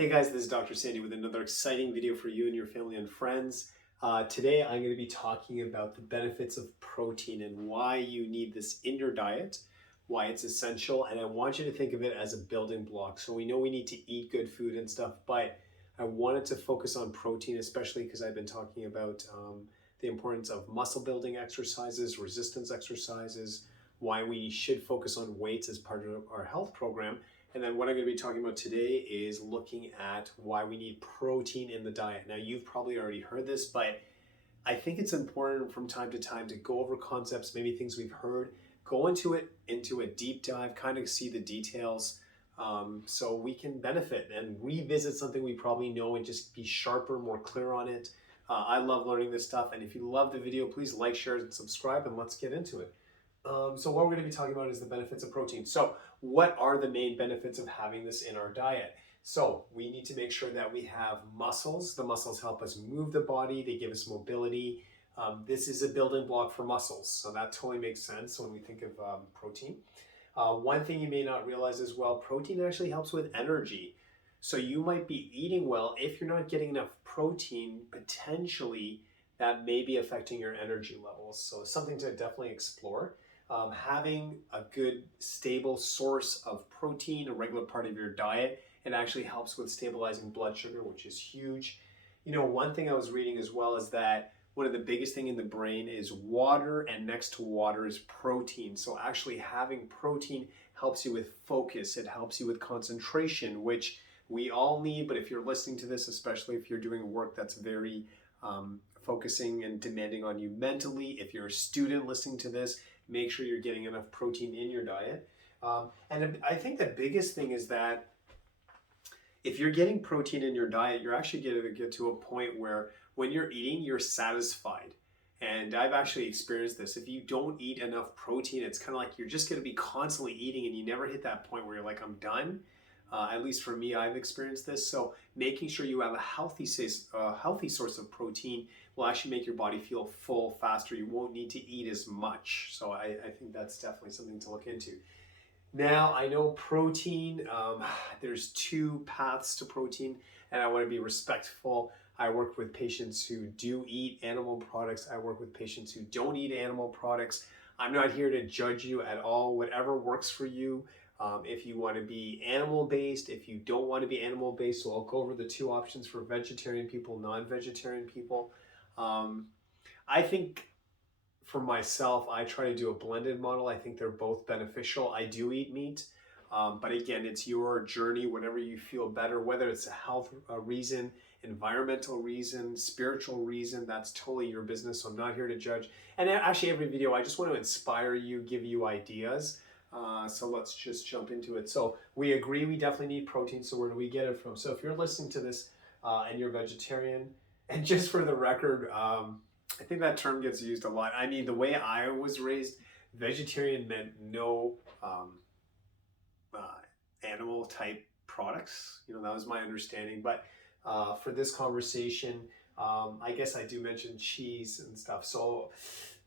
Hey guys, this is Dr. Sandy with another exciting video for you and your family and friends. Today I'm going to be talking about the benefits of protein and why you need this in your diet, why it's essential, and I want you to think of it as a building block. So we know we need to eat good food and stuff, but I wanted to focus on protein, especially because I've been talking about the importance of muscle building exercises, resistance exercises, why we should focus on weights as part of our health program. And then what I'm going to be talking about today is looking at why we need protein in the diet. Now, you've probably already heard this, but I think it's important from time to time to go over concepts, maybe things we've heard, go into a deep dive, kind of see the details, so we can benefit and revisit something we probably know and just be sharper, more clear on it. I love learning this stuff, and if you love the video, please like, share, and subscribe, and let's get into it. So what we're going to be talking about is the benefits of protein. So what are the main benefits of having this in our diet? So we need to make sure that we have muscles. The muscles help us move the body. They give us mobility. This is a building block for muscles. So that totally makes sense when we think of protein. One thing you may not realize as well, protein actually helps with energy. So you might be eating well. If you're not getting enough protein, potentially that may be affecting your energy levels. So something to definitely explore. Having a good stable source of protein, a regular part of your diet, it actually helps with stabilizing blood sugar, which is huge. You know, one thing I was reading as well is that one of the biggest thing in the brain is water, and next to water is protein. So actually having protein helps you with focus. It helps you with concentration, which we all need, but if you're listening to this, especially if you're doing work that's very focusing and demanding on you mentally, if you're a student listening to this, make sure you're getting enough protein in your diet. And I think the biggest thing is that if you're getting protein in your diet, you're actually going to get to a point where when you're eating, you're satisfied. And I've actually experienced this. If you don't eat enough protein, it's kind of like you're just going to be constantly eating and you never hit that point where you're like, I'm done. At least for me, I've experienced this. So making sure you have a healthy source of protein will actually make your body feel full faster. You won't need to eat as much. So I think that's definitely something to look into. Now, I know protein, there's two paths to protein, and I want to be respectful. I work with patients who do eat animal products. I work with patients who don't eat animal products. I'm not here to judge you at all. Whatever works for you. If you want to be animal-based, if you don't want to be animal-based, so I'll go over the two options for vegetarian people, non-vegetarian people. I think for myself, I try to do a blended model. I think they're both beneficial. I do eat meat, but again, it's your journey, whatever you feel better, whether it's a health reason, environmental reason, spiritual reason, that's totally your business. So I'm not here to judge. And actually every video, I just want to inspire you, give you ideas. So let's just jump into it. So we agree we definitely need protein. So where do we get it from? So if you're listening to this and you're vegetarian, and just for the record, I think that term gets used a lot. I mean, the way I was raised, vegetarian meant no animal type products. You know, that was my understanding. But for this conversation, I guess I do mention cheese and stuff. So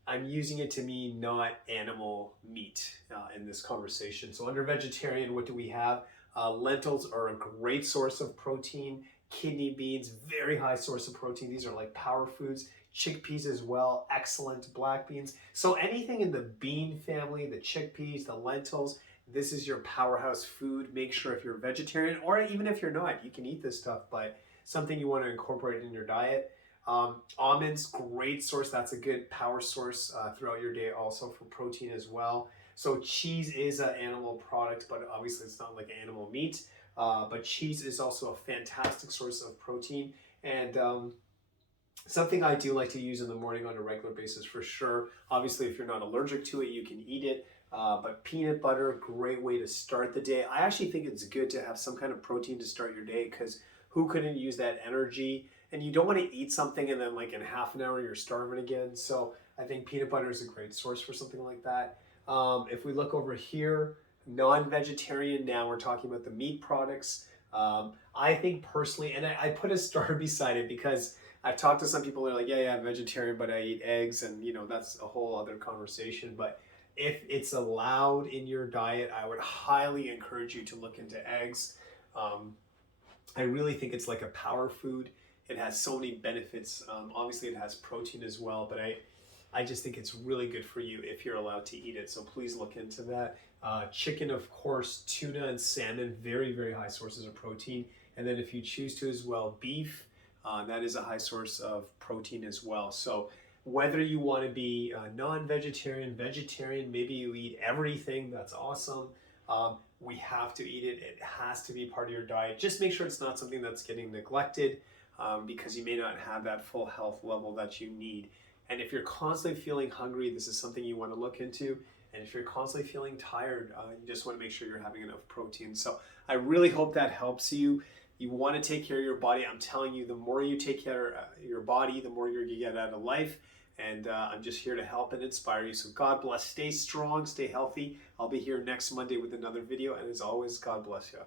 I'm using it to mean not animal meat in this conversation. So under vegetarian, what do we have? Lentils are a great source of protein. Kidney beans, very high source of protein. These are like power foods. Chickpeas as well, excellent. Black beans. So anything in the bean family, the chickpeas, the lentils, this is your powerhouse food. Make sure if you're vegetarian, or even if you're not, you can eat this stuff, but something you want to incorporate in your diet. Almonds, great source. That's a good power source throughout your day also for protein as well. So cheese is an animal product, but obviously it's not like animal meat. But cheese is also a fantastic source of protein. And something I do like to use in the morning on a regular basis for sure. Obviously, if you're not allergic to it, you can eat it. But peanut butter, great way to start the day. I actually think it's good to have some kind of protein to start your day because who couldn't use that energy? And you don't want to eat something and then like in half an hour you're starving again. So I think peanut butter is a great source for something like that. If we look over here, non-vegetarian, now we're talking about the meat products. I think personally, and I put a star beside it because I've talked to some people that are like, yeah, I'm vegetarian, but I eat eggs, and you know, that's a whole other conversation. But if it's allowed in your diet, I would highly encourage you to look into eggs. I really think it's like a power food. It has so many benefits. Obviously, it has protein as well, but I just think it's really good for you if you're allowed to eat it. So please look into that. Chicken, of course, tuna and salmon, very, very high sources of protein. And then if you choose to as well, beef, that is a high source of protein as well. So whether you want to be non-vegetarian, vegetarian, maybe you eat everything, that's awesome. We have to eat it. It has to be part of your diet. Just make sure it's not something that's getting neglected because you may not have that full health level that you need. And if you're constantly feeling hungry, this is something you want to look into. And if you're constantly feeling tired, you just want to make sure you're having enough protein. So I really hope that helps you. You want to take care of your body. I'm telling you, the more you take care of your body, the more you're going to get out of life. And I'm just here to help and inspire you. So God bless. Stay strong, stay healthy. I'll be here next Monday with another video. And as always, God bless you.